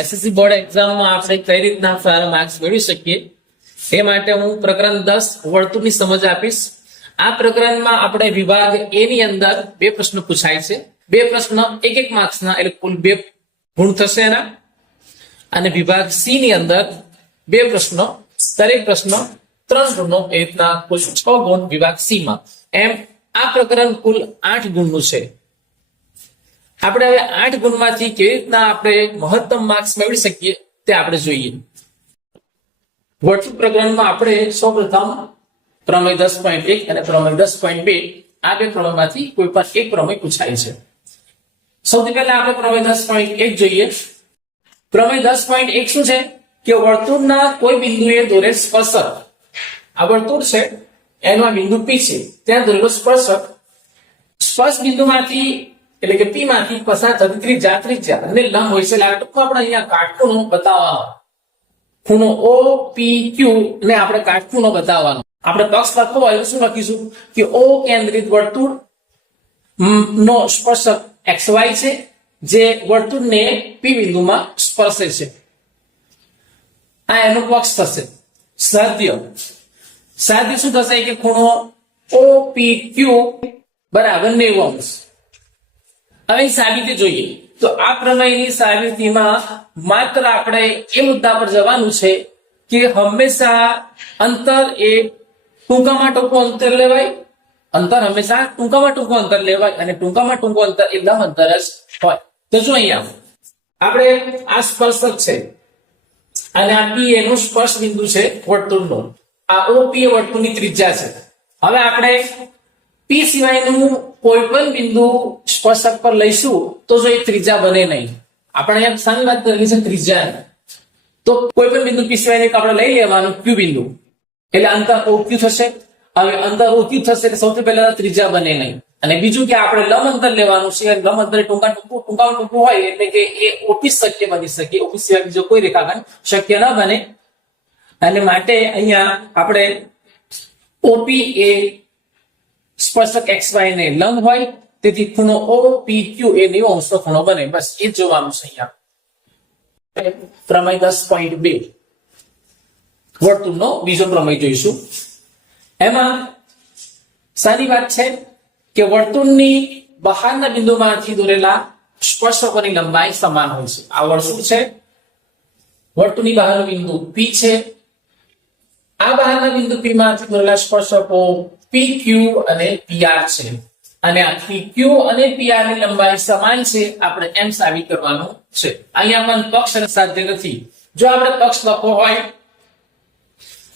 SSC board એક્ઝામમાં આપણે કઈ રીતના સારા માર્ક્સ મેળવી શકીએ એ માટે હું પ્રકરણ 10 વર્તુળની સમજ આપીશ. આ પ્રકરણમાં આપણે વિભાગ એ ની અંદર બે પ્રશ્નો પૂછાય છે. બે પ્રશ્ન એક માર્ક્સના એટલે કુલ 2 ગુણ થશે એના. અને વિભાગ સી ની અંદર બે પ્રશ્નો, દરેક પ્રશ્ન 3 ગુણનો, એ રીતના કુલ 6 ગુણ વિભાગ સી માં. એમ આ પ્રકરણ કુલ 8 ગુણનું છે. આપણે હવે 8 ગુણમાંથી કેવી રીતના આપણે મહત્તમ માર્ક્સ મેળવી શકીએ તે આપણે જોઈએ. વર્તુળ પ્રકરણમાં આપણે સૌપ્રથમ પ્રમેય 10.1 અને પ્રમેય 10.2 આ બે પ્રમેયમાંથી કોઈ પણ એક પ્રમેય પૂછાય છે. સૌથી પહેલા આપણે પ્રમેય 10.1 જોઈએ. પ્રમેય 10.1 શું છે કે વર્તુળના કોઈ બિંદુએ દોરેલ સ્પર્શક, આ વર્તુળ છે એનો આ બિંદુ P છે, ત્યાં દોરેલો સ્પર્શક સ્પર્શ બિંદુમાંથી એટલે કે P માંથી પસાર થતી ત્રિજ્યા અને લંબ હોય છે. ટૂંકમાં આપણે અહીંયા કાટખૂણો બતાવવાનો, ખૂણો OPQ ને આપણે કાટખૂણો બતાવવાનો. આપણે પક્ષ લખવો હોય તો શું લખીશું કે O કેન્દ્રિત વર્તુળ નો સ્પર્શક XY છે જે વર્તુળને P બિંદુમાં સ્પર્શે છે. આ એનો પક્ષ થશે. સાધ્ય શું થશે કે ખૂણો OPQ બરાબર 90°. હવે સાબિતી જોઈએ તો આ પ્રમેયની સાબિતીમાં માત્ર આપણે એ મુદ્દા પર જવાનું છે કે હંમેશા અંતર એ ટૂંકામાં ટૂંકું અંતર લેવાય, અંતર હંમેશા ટૂંકામાં ટૂંકું અંતર લેવાય અને ટૂંકામાં ટૂંકું અંતર એ લંબ અંતર જ હોય. તો જો અહીંયા આપણે આ સ્પર્શક છે અને આ P એનું સ્પર્શ બિંદુ છે વર્તુળનો, આ OP એ વર્તુળની ત્રિજ્યા છે. હવે આપણે P સિવાયનું કોઈ પણ બિંદુ સ્પર્શક પર લઈશું તો જો એ ત્રિજ્યા બને નહીં. આપણે અહીંયા સાની વાત કરીએ છીએ ત્રિજ્યા, તો કોઈ પણ બિંદુ P સિવાયનું આપણે લઈ લેવાનું Q બિંદુ, એટલે અંતર OQ થશે. હવે અંતર OQ થશે એટલે સૌથી પહેલા ત્રિજ્યા બને નહીં. અને બીજું કે આપણે લંબ અંતર લેવાનું છે. લંબ અંતર ટૂંકામાં ટૂંકું હોય એટલે કે એ OP શક્ય બની શકે, OP સિવાય બીજો કોઈ રેખાખંડ શક્ય ન બને. અને માટે અહીંયા આપણે OP એ સ્પર્શક XY ને લંબ હોય, તેથી ખૂણો OPQ એ 90° ખૂણો બને. બસ એ જ જોવાનું છે. અહીંયા પ્રમેય 10.2 વર્તુળનો બીજો પ્રમેય જોઈશું. એમાં સારી વાત છે કે વર્તુળની બહારના બિંદુમાંથી દોરેલા સ્પર્શકોની લંબાઈ સમાન હોય છે. આ વર્તુળ છે, વર્તુળની બહારનું બિંદુ P છે. આ બહારના બિંદુ P માંથી દોરેલા સ્પર્શકો PQ અને PR છે. અને આ PQ અને PR ની લંબાઈ સમાન છે, આપણે એમ સાબિત કરવાનું છે. અહીંયા પણ પક્ષ અને સાધ્ય નથી. જો આપણે પક્ષ લખવો હોય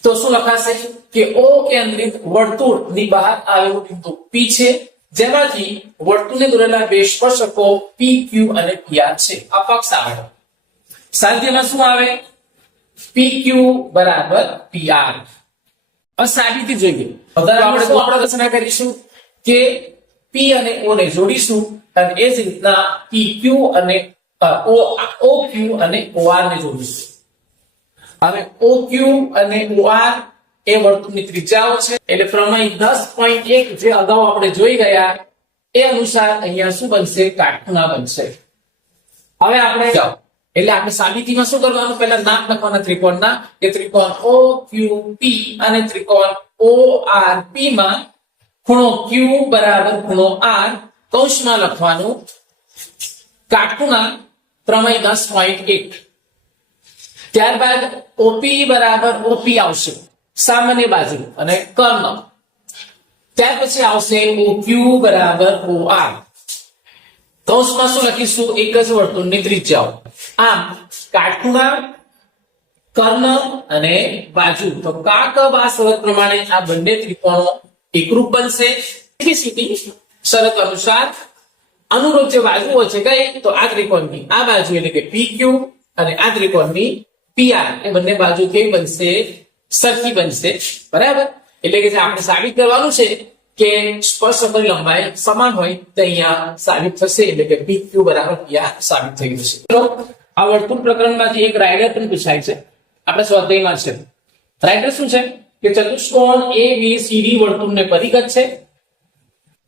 તો શું લખાશે કે O કેન્દ્રિત વર્તુળની બહાર આવેલું બિંદુ P છે, જેમાંથી વર્તુળને દોરેલા બે સ્પર્શકો PQ અને PR છે. આ પક્ષ આવે. સાધ્યમાં શું આવે? PQ બરાબર PR. સાબિતી જોઈએ. આપણે રચના કરીશું કે P અને O ને જોડીશું અને એ જ રીતના PQ અને OQ અને OR ને જોડીશું. હવે OQ અને OR એ વર્તુળની ત્રિજ્યાઓ છે. એટલે પ્રમેય 10.1 જે અગાઉ આપણે જોઈ ગયા એ અનુસાર અહીંયા શું બનશે? કાટખૂણા બનશે. હવે આપણે એટલે આપણે સાબિતીમાં શું કરવાનું? પહેલા નામ લખવાના ત્રિકોણના, કે ત્રિકોણ OQP અને ત્રિકોણ ORP માં ખૂણો Q બરાબર ખૂણો R કૌંસમાં લખવાનું કાટખૂણા પ્રમેય 10.1. ત્યારબાદ OP બરાબર OP આવશે સામાન્ય બાજુ અને કર્ણ. ત્યાર પછી આવશે OQ બરાબર OR. કૌંસમાં શું લખીશું? એક જ વર્તુળની ત્રિજ્યાઓ. આમ કાટખૂણા, કર્ણ અને બાજુ. તો કાક બા શરત પ્રમાણે આ બંને ત્રિકોણો એકરૂપ બનશે. શરત અનુસાર અનુરૂપ જે બાજુઓ છે કઈ? તો આ ત્રિકોણની આ બાજુ એટલે કે PQ અને આ ત્રિકોણની PR એ બંને બાજુ કેવી બનશે? સરખી બનશે. બરાબર. એટલે કે જે આપણે સાબિત કરવાનું છે કે સ્પર્શકોની લંબાઈ સમાન હોય તો અહીંયા સાબિત થશે. એટલે કે PQ બરાબર PR સાબિત થઈ જશે. આ વર્તુળ પ્રકરણમાંથી એક રાઇડર પણ પૂછાય છે, આપણે સ્વાધ્યાયમાં છે. રાઇડર શું છે કે ચતુષ્કોણ ABCD વર્તુળને પરિઘ છે.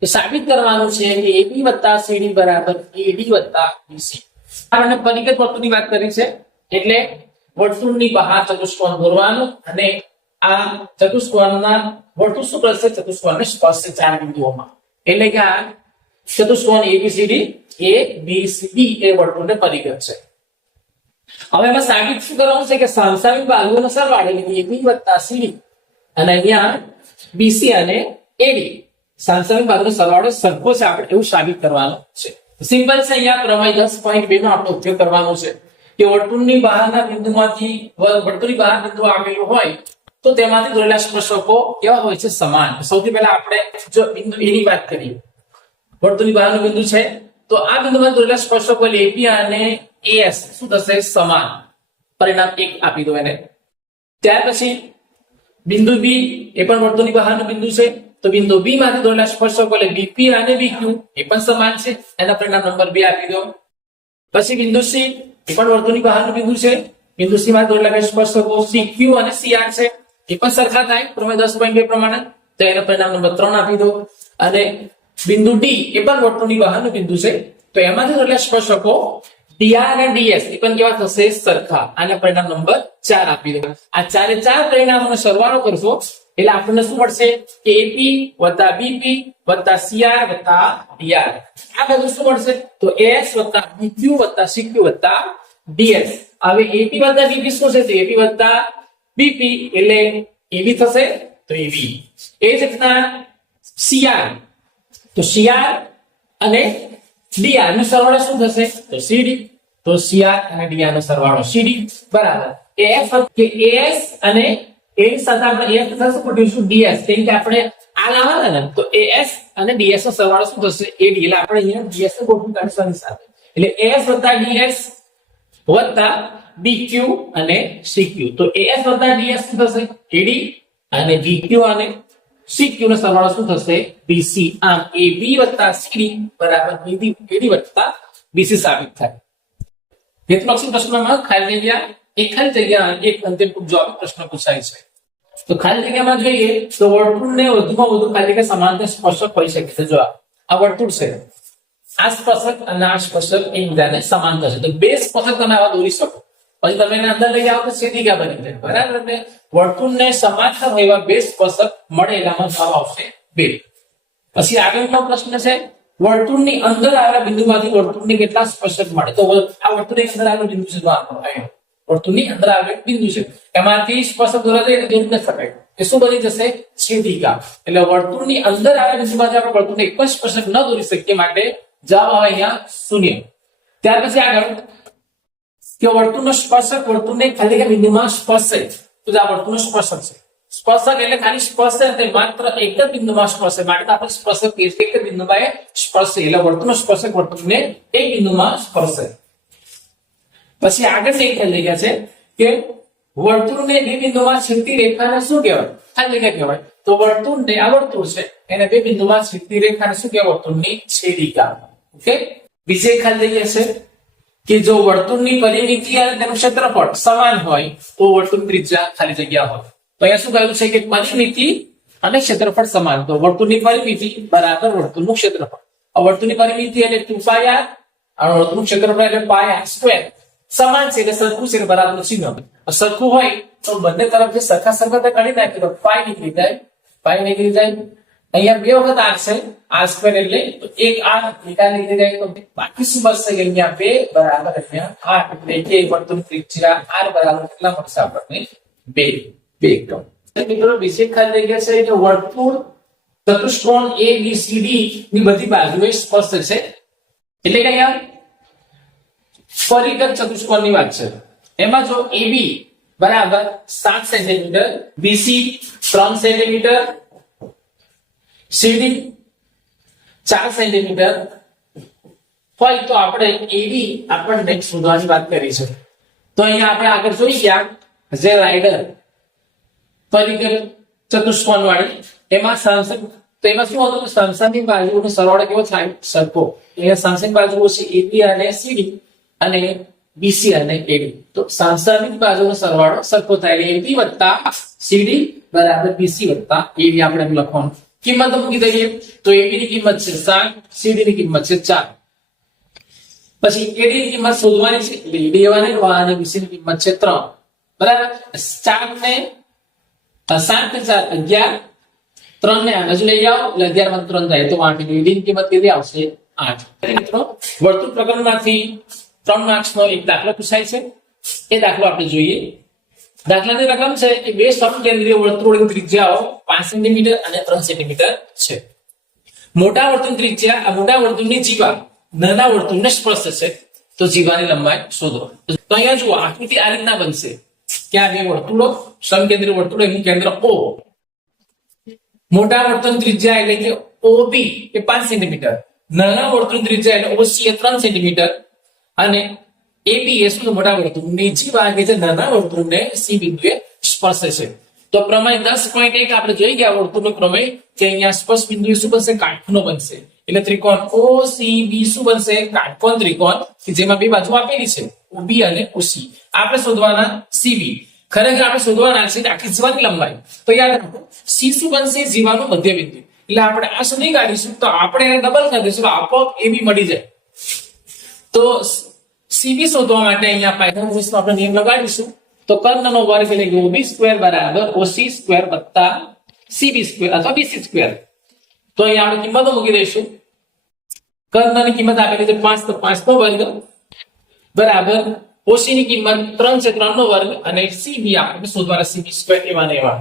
તો સાબિત કરવાનું છે કે AB + CD = AD + BC. આપણને પરિઘ વર્તુળની વાત કરી છે એટલે વર્તુળની બહાર ચતુષ્કોણ દોરવાનું અને આ ચતુષ્કોણના વર્તુળ શું કરશે ચતુષ્કોણને સ્પર્શે 4 બિંદુઓમાં એટલે કે આ ચતુષ્કોણ ABCD ABCD એ વર્તુળને પરિઘ છે. હવે એમાં સાબિત શું કરવાનું છે કે સામસામી બાજુઓનો સરવાળો એટલે AB + CD અને અહીંયા BC અને AD સામસામી બાજુનો સરવાળો સરખો છે આપણે એવું સાબિત કરવાનું છે. સિમ્પલ છે. અહીંયા પ્રમેય 10.2 નો આપણે ઉપયોગ કરવાનો છે કે વર્તુળની બહારના બિંદુમાંથી વર્તુળની બહાર બિંદુ આવેલું હોય તો તેમાંથી દોરેલા સ્પર્શકો કેવા હોય છે સમાન. સૌથી પહેલા આપણે જો બિંદુ A ની વાત કરીએ વર્તુળની બહારનું બિંદુ છે તો આ બિંદુમાં દોરેલા સ્પર્શકો એટલે AP અને AS શું થશે સમાન. પરિણામ 1 આપી દો એને. ત્યાર પછી બિંદુ B એ પણ વર્તુળની બહારનું બિંદુ છે તો બિંદુ B માંથી દોરેલા સ્પર્શકો એટલે BP અને BQ એ પણ સમાન છે એના પરિણામ નંબર 2 આપી દો. પછી બિંદુ C એ પણ વર્તુળની બહારનું બિંદુ છે બિંદુ C માં દોરેલા સ્પર્શકો CQ અને CR છે એ પણ સરખા થાય પ્રમેય 10.2 પ્રમાણે તો એના પરિણામ નંબર 3 આપી દો. અને બિંદુ D એ પણ વર્તુળની બહારનું બિંદુ છે તો એમાંથી દોરેલા સ્પર્શકો DR અને DS એ પણ કેવા થશે સરખા આના પરિણામ નંબર 4 આપી દો. આ ચારે ચાર પરિણામોનો સરવાળો કરશો એટલે આપણને શું મળશે કે AP + BP + CR + DR આ બધું શું મળશે તો AS + BQ + CQ + DS. હવે AP + BP શું છે તો AP + BP એટલે AB થશે તો AB. એ જ રીતના CR તો CR અને DR નો સરવાળો શું થશે તો CD તો CR અને DR નો સરવાળો CD બરાબર. AS અને A સાથે આપણે AS સાથે શું કરીશું DS કેમ કે આપણે આ લાવવાના ને તો AS અને DS નો સરવાળો શું થશે AD એટલે આપણે અહીંયા DS ને ગોઠવી કાઢશું સાથે એટલે AS + DS + BQ અને CQ તો AS + DS શું થશે AD અને BQ અને CQ નો સરવાળો શું થશે BC. આમ AB + CD = AD + BC સાબિત થાય. હેતુલક્ષી પ્રશ્નમાં ખાલી જગ્યા એક અંતિમ જવાબ પ્રશ્ન પૂછાય છે તો ખાલી જગ્યામાં જોઈએ તો વર્તુળને વધુમાં વધુ ખાલી જગ્યા સમાંતર સ્પર્શક હોઈ શકે છે. જો આ વર્તુળ છે આ સ્પર્શક અને આ સ્પર્શક એકબીજાને સમાંતર છે તો બે સ્પર્શક તમે આવા દોરી શકો પછી તમે એને અંદર લઈ આવો તો છેદિકા બની જાય બરાબર. એટલે વર્તુળને સમાંતર હોય એવા બે સ્પર્શક મળે એનામાં જવાબ આવશે 2. પછી આગળનો પ્રશ્ન છે વર્તુળની અંદર આવેલા બિંદુમાંથી વર્તુળને કેટલા સ્પર્શક મળે તો આ વર્તુળની અંદર આવેલું બિંદુ છે તો આ વર્તુળની અંદર આવેલું બિંદુ છે એમાંથી સ્પર્શક દોરા જાય એટલે દોરી ન શકાય એ શું બની જશે છેદિકા. એટલે વર્તુળની અંદર આવેલા બિંદુમાંથી આપણે વર્તુળને એક જ સ્પર્શક ન દોરી શકીએ માટે જવાબ આવે અહીંયા 0. ત્યાર પછી આગળ કે વર્તુળનો સ્પર્શક વર્તુળને ખાલી બિંદુમાં સ્પર્શે તો આ વર્તુળનો સ્પર્શક છે. સ્પર્શક એટલે ખાલી સ્પર્શે તે માત્ર એક જ બિંદુમાં સ્પર્શે માટે આપણે સ્પર્શક એક જ બિંદુમાં સ્પર્શે એટલે વર્તુળનો સ્પર્શક વર્તુળને એક બિંદુમાં સ્પર્શે. પછી આગળ એક ખાલી જગ્યા છે કે વર્તુળને બે બિંદુમાં છેદતી રેખાને શું કહેવાય ખાલી જગ્યા કહેવાય તો વર્તુળને આ વર્તુળ છે એને બે બિંદુમાં છેદતી રેખાને શું કહેવાય વર્તુળની છેદિકા. ઓકે. બીજી ખાલી જગ્યા છે કે જો વર્તુળની પરિમિતિ અને તેનું ક્ષેત્રફળ સમાન હોય તો વર્તુળ ત્રિજ્યા ખાલી જગ્યા હોય તો અહીંયા શું કહ્યું છે કે પરિમિતિ અને ક્ષેત્રફળ સમાન તો વર્તુળની પરિમિતિ બરાબર વર્તુળનું ક્ષેત્રફળ. વર્તુળની પરિમિતિ એટલે 2πr અને વર્તુળનું ક્ષેત્રફળ એટલે πr² સમાન છે એટલે સરખું છે બરાબર ચિહ્ન સરખું હોય તો બંને તરફ જે સરખા સરખા કાઢી નાખીએ તો π નીકળી જાય અહીંયા બે વખત r છે r² એટલે તો એક r નીકળી જાય તો બાકી શું બચશે કે અહીંયા 2 બરાબર અહીંયા r એટલે કે વર્તુળ ત્રિજ્યા r બરાબર કેટલા મળશે આપણને 2 એકમ. મિત્રો બીજી ખાલી જગ્યા છે કે વર્તુળ ચતુષ્કોણ ABCD ની બધી બાજુએ સ્પર્શ છે એટલે કે અહીંયા પરિઘ ચતુષ્કોણની વાત છે એમાં જો AB બરાબર 7 centimetre BC 3 centimetre CD 4 centimetre હોય તો આપણે AB આપણને શોધવાની વાત કરી છે તો અહીંયા આપણે આગળ જોઈ ગયા જે રાઇડર પરિઘ ચતુષ્કોણ વાળી એમાં સામસામ તો એમાં શું હતું સામસામની બાજુનો સરવાળો કેવો થાય સરખો. અહીંયા સામસામની બાજુઓ છે AB અને CD અને BC અને AD તો સામસામની બાજુનો સરવાળો સરખો થાય એટલે AB + CD = BC + AD આપણે લખવાનું. કિંમત મૂકી દઈએ તો AB ની કિંમત છે 7 CD ની કિંમત છે 4. પછી એડી ની કિંમત શોધવાની છે એટલે એડી આવવાની અને બીસી ની કિંમત છે 3 બરાબર 4 ને 7 ને 4 11 3 ને આ બાજુ લઈ આવો એટલે 11 માં 3 થાય તો 8 એડી ની કિંમત કેટલી આવશે 8 મિત્રો વર્તુળ પ્રકરણમાંથી 3 માર્ક્સ નો એક દાખલો પૂછાય છે એ દાખલો આપણે જોઈએ દાખલાની રકમ છે કે બે સમકેન્દ્રીય વર્તુળોની ત્રિજ્યાઓ 5 સેન્ટીમીટર અને 3 સેન્ટીમીટર છે મોટા વર્તુળની ત્રિજ્યા આ મોટા વર્તુળની જીવા નાના વર્તુળને સ્પર્શે છે તો જીવાની લંબાઈ શોધો તો અહીંયા જુઓ આકૃતિ આ રીતના બનશે કે આ બે વર્તુળો સમકેન્દ્રીય વર્તુળો એનું કેન્દ્ર O મોટા વર્તુળની ત્રિજ્યા એટલે કે OB એ 5 સેન્ટીમીટર નાના વર્તુળની ત્રિજ્યા એટલે OC એ 3 સેન્ટીમીટર અને AB એ શું મોટા વર્તુળની જીવા કે જે નાના વર્તુળને C બિંદુએ સ્પર્શે છે તો પ્રમેય 10.1 આપણે જોઈ ગયા વર્તુળનો પ્રમેય કે અહીંયા સ્પર્શ બિંદુએ શું બનશે કાટખૂણો બનશે એટલે ત્રિકોણ OCB શું બનશે કાટકોણ ત્રિકોણ કે જેમાં બે બાજુ આપેલી છે OB અને OC આપણે શોધવાના CB ખરેખર આપણે શોધવાના છે આખી જીવાની લંબાઈ તો યાદ રાખો C શું બનશે જીવાનું મધ્ય બિંદુ એટલે આપણે આ સુધી કાઢીશું તો આપણે એને ડબલ કરી દઈશું આપોઆપ AB મળી જાય તો CB શોધવા માટે અહીંયા પાયથાગોરસનો આપણે નિયમ લગાડીશું તો કર્ણનો વર્ગ એટલે કે OB સ્ક્વેર બરાબર OC સ્ક્વેર વત્તા CB સ્ક્વેર અથવા BC સ્ક્વેર તો અહીંયા આપણે કિંમતો મૂકી દઈશું કર્ણની કિંમત આપેલી છે 5 તો 5 નો વર્ગ બરાબર OC ની કિંમત 3 છે 3 નો વર્ગ અને CB આપણે શોધવાના CB સ્ક્વેર એવા ને એવા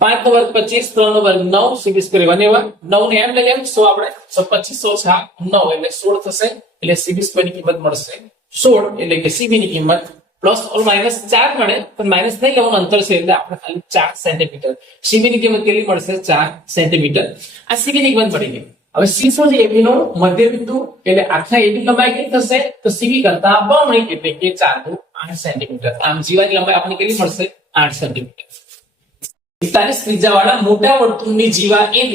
5 નો વર્ગ 25 3 નો વર્ગ 9 CB સ્ક્વેર એવા ને એવા 9 ને એમ લઈએ તો આપણે 25 9 એટલે 16 થશે એટલે CB સ્ક્વેર ની કિંમત મળશે 16 એટલે કે CB ની કિંમત પ્લસ ઓર માઈનસ 4 મળે પણ માઈનસ નહીં લેવાનું અંતર છે એટલે આપણે ખાલી 4 સેન્ટીમીટર CB ની કિંમત કેટલી મળશે 4 સેન્ટીમીટર આ CB ની કિંમત મળી ગઈ હવે C શું છે AB નો મધ્ય બિંદુ એટલે આખા AB લંબાઈ કેટલી થશે તો CB કરતા બમણી એટલે કે 4 નું 8 સેન્ટીમીટર આમ જીવાની લંબાઈ આપણને કેટલી મળશે 8 સેન્ટીમીટર 41 ત્રિજ્યાવાળા મોટા વર્તુળની જીવા AB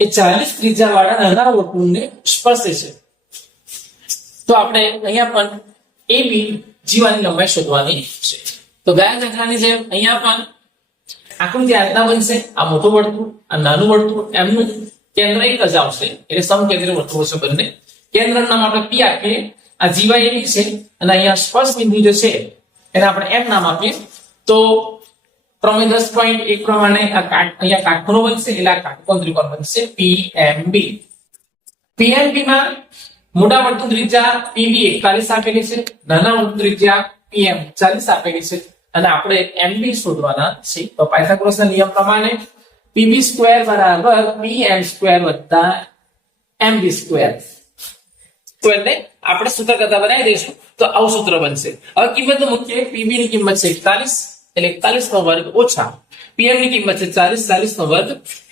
એ 40 ત્રિજ્યાવાળા નાના વર્તુળને સ્પર્શે છે તો આપણે અહીંયા પણ AB જીવાની લંબાઈ શોધવાની છે તો ગયા દાખલાની જેમ અહીંયા પણ આકૃતિ આ રીતના બનશે આ મોટું વર્તુળ આ નાનું વર્તુળ એમનું કેન્દ્ર એક જ આવશે એટલે સમકેન્દ્રીય વર્તુળો છે બંને કેન્દ્રનું નામ આપણે P આપીએ આ જીવા AB છે અને અહીંયા સ્પર્શ બિંદુ જે છે એને આપણે M નામ આપીએ તો પ્રમેય 10.1 પ્રમાણે આ અહીંયા કાટખૂણો બનશે એટલે આ કાટકોણ ત્રિકોણ બનશે PMB PMB માં મોટા વર્તુળ ત્રિજ્યા PB 41 આપેલી છે નાના વર્તુળ ત્રિજ્યા PM 40 આપેલી છે અને આપણે MB શોધવાના છે તો પાયથાગોરસના નિયમ પ્રમાણે PB સ્ક્વેર બરાબર PM સ્ક્વેર વત્તા MB સ્ક્વેર તો એટલે આપણે સૂત્ર કરતા બનાવી દઈશું તો આવું સૂત્ર બનશે હવે કિંમત મૂકીએ PB ની કિંમત છે 41 એટલે 41 નો વર્ગ ઓછા PM ની કિંમત છે 40 40 નો વર્ગ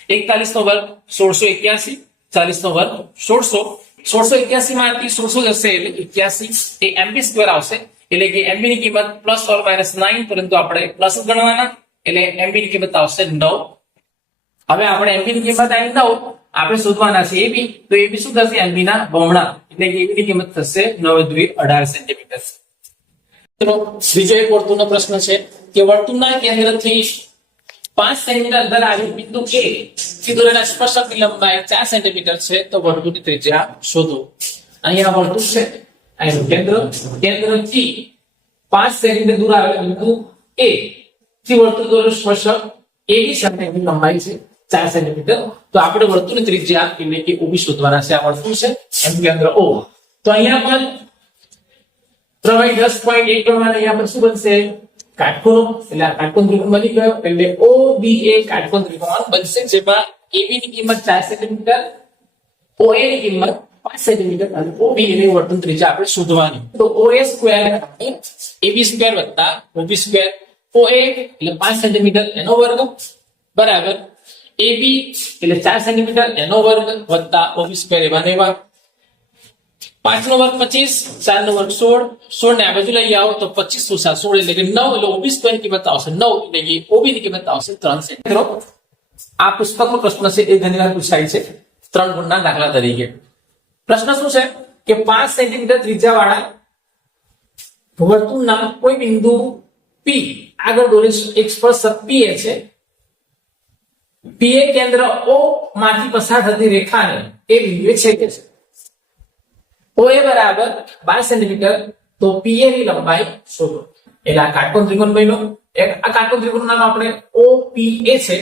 41 નો વર્ગ 1681 40 નો વર્ગ 1600 1681 માંથી 1600 જશે એટલે 81 એ MB સ્ક્વેર આવશે એટલે કે MB ની કિંમત પ્લસ ઓર માઈનસ 9 પરંતુ આપણે પ્લસ ગણવાના એટલે MB ની કિંમત આવશે 9 હવે આપણે MB ની કિંમત આવી 9 આપણે શોધવાના છે AB તો AB શું થશે MB ના બમણા એટલે કે AB ની કિંમત થશે 9 × 18 સેન્ટીમીટર બીજો એક વર્તુળનો પ્રશ્ન છે કે વર્તુળના કેન્દ્રથી 5 સેન્ટીમીટર અંતર આવેલ બિંદુ A થી દોરેલા સ્પર્શકની લંબાઈ 4 સેન્ટીમીટર છે તો વર્તુળની ત્રિજ્યા શોધો અહીંયા વર્તુળ છે અહીંનું કેન્દ્રથી 5 સેન્ટીમીટર દૂર આવેલ બિંદુ A થી વર્તુળ દોરેલું સ્પર્શક AB સાથે એની લંબાઈ છે 4 સેન્ટીમીટર તો આપણે વર્તુળની ત્રિજ્યા એટલે કે OB શોધવાના છે આ વર્તુળ છે એનું કેન્દ્ર O તો અહીંયા પણ પ્રમેય 10.1 પ્રમાણે અહીંયા પર શું બનશે કાટખૂણો એટલે આ કાટકોણ ત્રિકોણ બની ગયો એટલે OBA કાટકોણ ત્રિકોણ બનશે જેમાં AB ની કિંમત 4 સેન્ટીમીટર OA ની કિંમત 5 સેન્ટીમીટર અને OB ની વર્તુળ ત્રિજ્યા આપણે શોધવાની તો OA સ્ક્વેર AB સ્ક્વેર વત્તા OB સ્ક્વેર OA એટલે 5 સેન્ટીમીટર એનો વર્ગ બરાબર AB એટલે 4 સેન્ટીમીટર એનો વર્ગ વત્તા OB સ્ક્વેર એવા ને એવા 5 નો વર્ગ 25 4 નો વર્ગ 16 16 ને આ બાજુ લઈ આવો તો 25 + 16 એટલે કે 9 એટલે OB સ્ક્વેર ની કિંમત આવશે 9 એટલે કે OB ની કિંમત આવશે 3 સેન્ટીમીટર આ પુસ્તકનો પ્રશ્ન છે એ ઘણીવાર પૂછાય છે 3 ગુણના દાખલા તરીકે પ્રશ્ન શું છે કે 5 સેન્ટીમીટર ત્રિજ્યાવાળા વર્તુળના કોઈ બિંદુ P આગળ દોરેલ એક સ્પર્શક PA છે PA કેન્દ્ર O માંથી પસાર થતી રેખાને એ બિંદુએ છેદે છે OA બરાબર 12 સેન્ટીમીટર, તો PA ની લંબાઈ શોધો. એટલે આ કાટકોણ ત્રિકોણ બન્યો. આ કાટકોણ ત્રિકોણનું નામ આપણે OPA છે.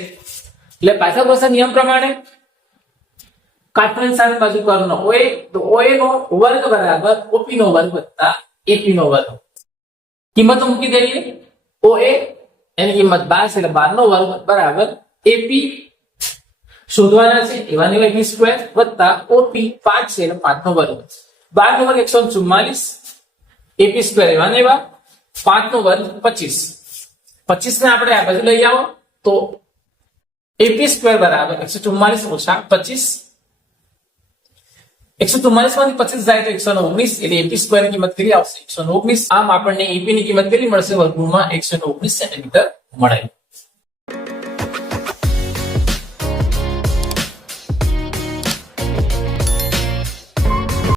એટલે પાયથાગોરસના નિયમ પ્રમાણે કાટકોણની સામે બાજુ કરવાનો OA, તો OA નો વર્ગ બરાબર OP નો વર્ગ વત્તા AP નો વર્ગ. કિંમતો મૂકી દઈએ. OA એની કિંમત 12 છે, એટલે 12 નો વર્ગ બરાબર AP શોધવાના છે એવા ને એવા સ્ક્વેર વત્તા OP 5 છે, એટલે 5 નો વર્ગ. 12 નો વર્ગ 144, AP સ્ક્વેર એવા ને એવા, 5 નો વર્ગ 25. 25 ને આપણે આ બાજુ લઈ આવો તો AP સ્ક્વેર બરાબર 144 ઓછા 25. 144 માંથી 25 જાય તો 119, એટલે AP સ્ક્વેર ની કિંમત કેટલી આવશે? 119. આમ આપણને AP ની કિંમત કેટલી મળશે? વર્ગમૂળમાં 119 સેન્ટીમીટર મળે.